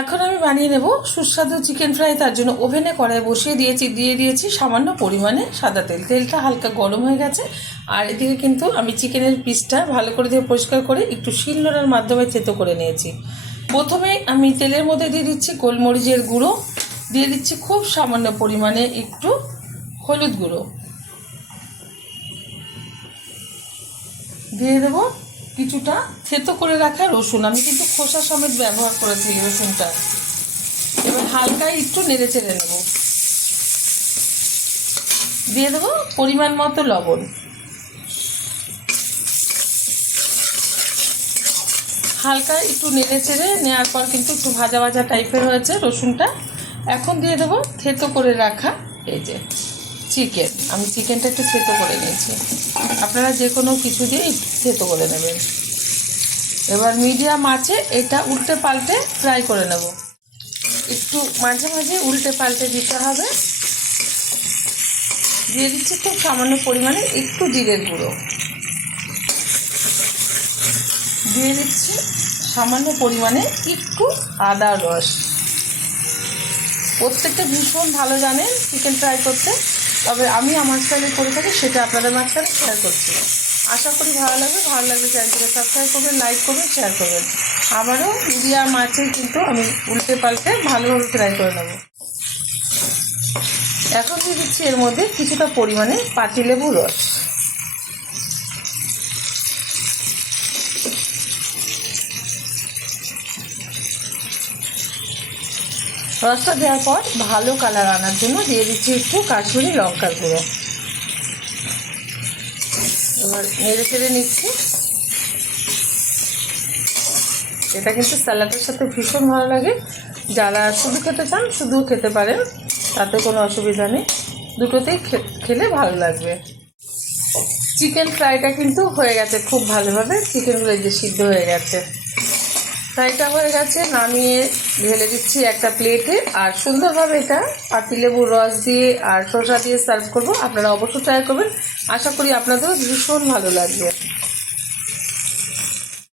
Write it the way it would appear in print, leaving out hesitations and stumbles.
এখন আমি বানিয়ে নেব সুস্বাদু চিকেন ফ্রাই। তার জন্য ওভেনে কড়াই বসিয়ে দিয়েছি সামান্য পরিমাণে সাদা তেল। তেলটা হালকা গরম হয়ে গেছে। আর এদিকে কিন্তু আমি চিকেনের পিসটা ভালো করে দিয়ে পরিষ্কার করে একটু শিলনোড়ার মাধ্যমে থেতো করে নিয়েছি। প্রথমে আমি তেলের মধ্যে দিয়ে দিচ্ছি গোলমরিচের গুঁড়ো, দিয়ে দিচ্ছি খুব সামান্য পরিমাণে একটু হলুদ গুঁড়ো, দিয়ে দেবো কিছুটা থেতো করে রাখা রসুন। আমি কিন্তু খোসা সমেত ব্যবহার করেছি এই রসুনটা। এবার হালকা একটু নেড়ে চেড়ে নেব। দিয়ে দেবো পরিমাণ মতো লবণ। হালকা একটু নেড়ে চেড়ে নেওয়ার পর কিন্তু একটু ভাজা ভাজা টাইপের হয়েছে রসুনটা। এখন দিয়ে দেবো থেতো করে রাখা এই যে চিকেন। আমি চিকেনটা একটু থেতো করে নিয়েছি, আপনারা যে কোনো কিছু দিয়ে থেতো করে নেবেন। এবার মিডিয়াম আঁচে এটা উল্টে পাল্টে ফ্রাই করে নেব। একটু মাঝে মাঝে উল্টে পাল্টে দিতে হবে। দিয়ে দিচ্ছি খুব সামান্য পরিমাণে একটু জিরের গুঁড়ো, দিয়ে দিচ্ছি সামান্য পরিমাণে একটু আদার রস। প্রত্যেকটা ভীষণ ভালো জানেন চিকেন ফ্রাই করতে, তবে আমি আমার স্টাইলে করে থাকি, সেটা আপনাদের মাঝখানে শেয়ার করছি। আশা করি ভালো লাগবে। ভালো লাগলে চ্যানেলটিকে সাবস্ক্রাইব করবেন, লাইক করবেন, শেয়ার করবেন। আবারও মিডিয়াম আঁচে কিন্তু আমি উল্টে পাল্টে ভালোভাবে ফ্রাই করে নেব। এখন দিয়ে দিচ্ছি এর মধ্যে কিছুটা পরিমাণে পাতিলেবুর রস। রসটা দেওয়ার পর ভালো কালার আনার জন্য দিয়ে দিচ্ছি একটু কাশ্মীরি লঙ্কার গুঁড়ো। এবার নেড়ে চেড়ে নিচ্ছি। এটা কিন্তু স্যালাডের সাথে ভীষণ ভালো লাগে। যারা শুধু খেতে চান শুধুও খেতে পারেন, তাতে কোনো অসুবিধা নেই, দুটোতেই খেলে ভালো লাগবে। চিকেন ফ্রাইটা কিন্তু হয়ে গেছে খুব ভালোভাবে। চিকেনগুলো যে সিদ্ধ হয়ে গেছে, ফ্রাইটা হয়ে গেছে। নামিয়ে ঢেলে দিচ্ছি একটা প্লেটে। আর সুন্দরভাবে এটা পাতিলেবুর রস দিয়ে আর শসা দিয়ে সার্ভ করব। আপনারা অবশ্যই ট্রাই করবেন, আশা করি আপনাদেরও ভীষণ ভালো লাগবে।